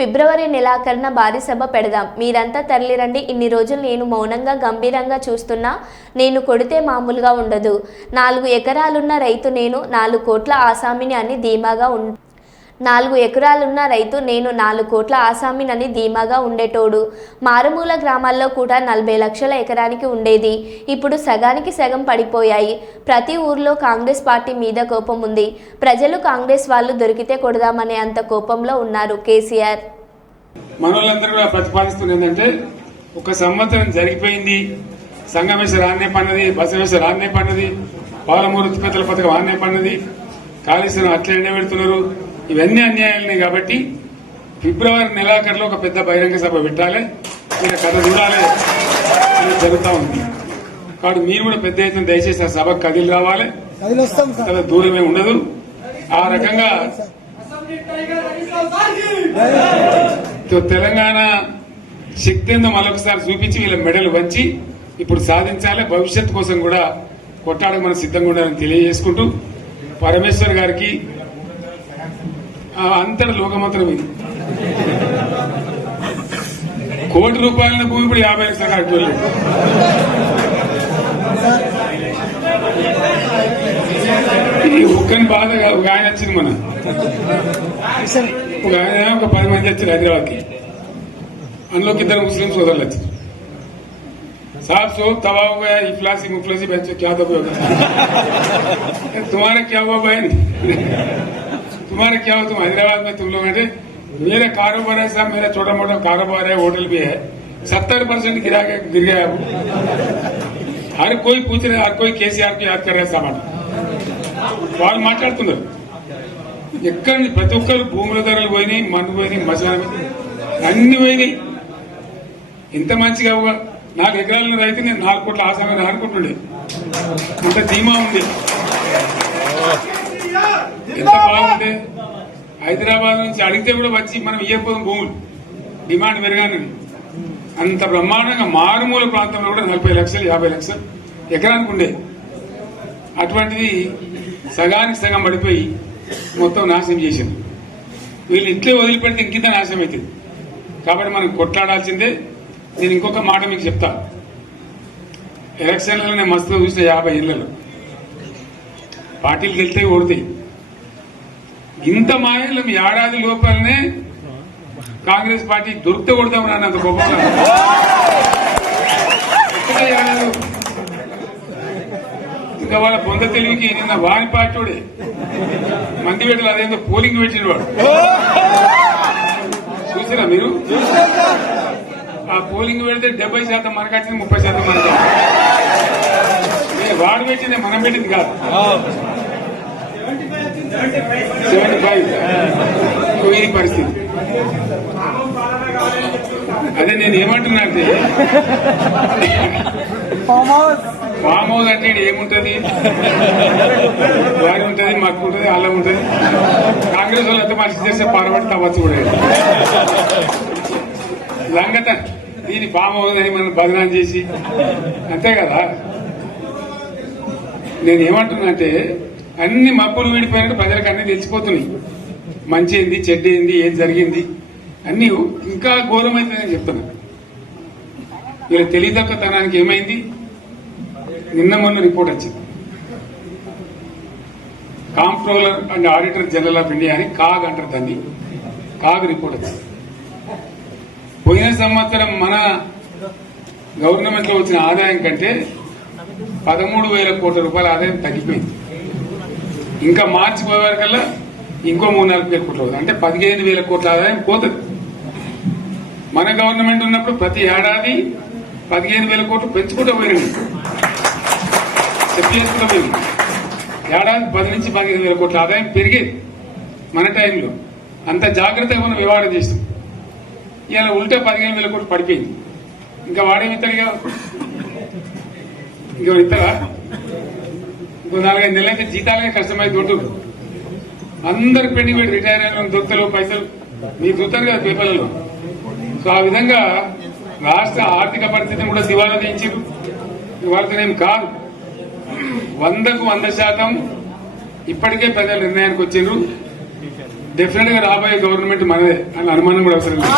ఫిబ్రవరి నెలాఖరున భారీ సభ పెడదాం, మీరంతా తరలిరండి. ఇన్ని రోజులు నేను మౌనంగా గంభీరంగా చూస్తున్నా. నేను కొడితే మామూలుగా ఉండదు. 4 ఎకరాలున్న రైతు నేను, 4 కోట్ల ఆసామిని అని ధీమాగా 4 ఎకరాలున్న రైతు నేను, 4 కోట్ల ఆసామినని ధీమాగా ఉండేటోడు. మారుమూల గ్రామాల్లో కూడా 40 లక్షల ఎకరానికి ఉండేది. ఇప్పుడు సగానికి సగం పడిపోయాయి. ప్రతి ఊర్లో కాంగ్రెస్ పార్టీ మీద కోపం ఉంది. ప్రజలు కాంగ్రెస్ వాళ్ళు దొరికితే కొడదామనే అంత కోపంలో ఉన్నారు కేసీఆర్. మనోళ్ళందరూ కూడా ప్రతిపాదిస్తుంది ఏంటంటే, ఒక సంవత్సరం జరిగిపోయింది, సంగమేశ్వర ఆన్నే పన్నది, బసవేశ్వర ఆన్నే పన్నది, పాలమూరు ఉత్పత్తుల పథకం ఆన్నే పన్నది, కాళేశ్వరం అట్లా ఎండ పెడుతున్నారు. ఇవన్నీ అన్యాయాలనే కాబట్టి ఫిబ్రవరి నెలాఖరులో ఒక పెద్ద బహిరంగ సభ పెట్టాలి, మీరు కథ చూడాలి జరుగుతూ ఉంది. కాబట్టి మీరు కూడా పెద్ద ఎత్తున దయచేసి ఆ సభకు కదిలి రావాలి, చాలా దూరమే ఉండదు. ఆ రకంగా తెలంగాణ శక్తి ఏందో మరొకసారి చూపించి వీళ్ళ మెడలు వంచి ఇప్పుడు సాధించాలి. భవిష్యత్తు కోసం కూడా కొట్టాడకు మనం సిద్ధంగా ఉండాలని తెలియజేసుకుంటూ, పరమేశ్వర్ గారికి అంతటి లోకమంత్రం ఇది. ₹1 కోటి భూమి ఇప్పుడు 50 లక్షల కట్టుకోలేదు. ఈ ఒక్కని బాధ ఒక ఆయన వచ్చింది, మన ఒక ఆయన ఒక 10 మంది వచ్చారు హైదరాబాద్కి. అందులోకి 2 ముస్లిం సోదరులు వచ్చారు. साहब सोब तबाह हो गया, इफलासी मुफलसी बच्चे क्या दबे हो गए, तुम्हारा क्या हुआ बहन, तुम्हारा क्या हुआ, तुम हैदराबाद में तुम लोग हैं. मेरा कारोबार है साहब, मेरा छोटा मोटा कारोबार है, होटल भी है, 70% गिर गया. हर कोई पूछ रहे, हर कोई केसीआर को याद कर रहे सामान వాళ్ళు మాట్లాడుతున్నారు. ఎక్కడ ప్రతి ఒక్కరు భూముల ధరలు పోయినాయి, మన్ను పోయినాయి, మసాలా అన్ని పోయినాయి. ఇంత మంచిగా 4 ఎకరాల రైతు నేను 4 కోట్ల ఆసామని అనుకుంటుండే, అంత ధీమా ఉంది. ఎంత బాగుంటే హైదరాబాద్ నుంచి అడిగితే కూడా వచ్చి మనం ఇవ్వకపోదాం భూములు, డిమాండ్ పెరగానని. అంత బ్రహ్మాండంగా మారుమూల ప్రాంతంలో కూడా 40 లక్షలు 50 లక్షలు ఎకరానికి ఉండే. అటువంటిది సగానికి సగం పడిపోయి మొత్తం నాశనం చేశారు. వీళ్ళు ఇట్లే వదిలిపెడితే ఇంకింత నాశనం అవుతుంది. కాబట్టి మనం కొట్లాడాల్సిందే. నేను ఇంకొక మాట మీకు చెప్తా. ఎలక్షన్లలో నేను మస్తుగా చూసిన 50 ఏళ్లలో పార్టీలు గెలితే ఓడితాయి. ఇంత మాయలు ఏడాది లోపలనే కాంగ్రెస్ పార్టీ దొరికితే కొడతామని అన్నంత గొప్పగా ఇంకా వాళ్ళ పొంద తెలివికి నిన్న వారి పార్టీ మంది పెట్టలు అదేందో పోలింగ్ పెట్టిన వాడు చూసారా మీరు? ఆ పోలింగ్ పెడితే 70% మనకు వచ్చింది, 30% మనకు. వాడు పెట్టింది మనం పెట్టింది కాదు. 75 ఇది పరిస్థితి. అదే నేను ఏమంటున్నా అంటే, ఫామ్ హౌస్ అంటే ఏముంటది, వారి ఉంటది, మాకు ఉంటది, అల్లం ఉంటది. కాంగ్రెస్ వాళ్ళు ఎంత మంచి చేస్తే పారబడి తవ్వచ్చు కూడా లంగత. దీన్ని ఫామ్ హౌస్ అని మనం బదనాం చేసి అంతే కదా. నేను ఏమంటున్నా అంటే, అన్ని మబ్బులు వీడిపోయినట్టు ప్రజలకు అన్ని తెలిసిపోతున్నాయి. మంచి ఏంది, చెడ్డ ఏంది, ఏం జరిగింది అన్ని ఇంకా ఘోరమైందని చెప్తున్నా. వీళ్ళ తెలియదక్కతనానికి ఏమైంది? నిన్న మొన్న రిపోర్ట్ వచ్చింది. Comptroller and auditor general of India అని కాగ్ అంటారు దాన్ని. కాగ్ రిపోర్ట్ వచ్చింది. పోయిన సంవత్సరం మన గవర్నమెంట్ లో వచ్చిన ఆదాయం కంటే 13,000 కోట్ల రూపాయల ఆదాయం తగ్గిపోయింది. ఇంకా మార్చి పోయేవారికల్లా ఇంకో 3-4 వేల కోట్లు, అంటే 15,000 కోట్ల ఆదాయం పోతుంది. మన గవర్నమెంట్ ఉన్నప్పుడు ప్రతి ఏడాది 15,000 కోట్లు పెంచుకుంటూ పోయినాయి, చెప్పేసుకుంటూ పోయింది. ఏడాది 10 నుంచి 15,000 కోట్ల ఆదాయం పెరిగేది మన టైంలో. అంత జాగ్రత్తగా మనం వ్యవహారం చేస్తాం. ఇలా ఉల్టా 15,000 కోట్లు పడిపోయింది. ఇంకా వాడేమి ఇస్తాడుగా, ఇంకో ఇస్తారా? ఇంకో 4-5 నెలలైతే జీతాలకే కష్టమైంది. దొడ్డు అందరు పెండింగ్ పెట్టి రిటైర్ అయిన దొరుకుతలు పైసలు మీరు చూస్తారు కదా పేపర్లలో. సో ఆ విధంగా రాష్ట్ర ఆర్థిక పరిస్థితిని కూడా దివాలా తీయించారు. ఇవాళనేం కాదు, 100% ఇప్పటికే ప్రజల నిర్ణయానికి వచ్చిండ్రు. డెఫినెట్ గా రాబోయే గవర్నమెంట్ మనదే అని అనుమానం కూడా అవసరం లేదు.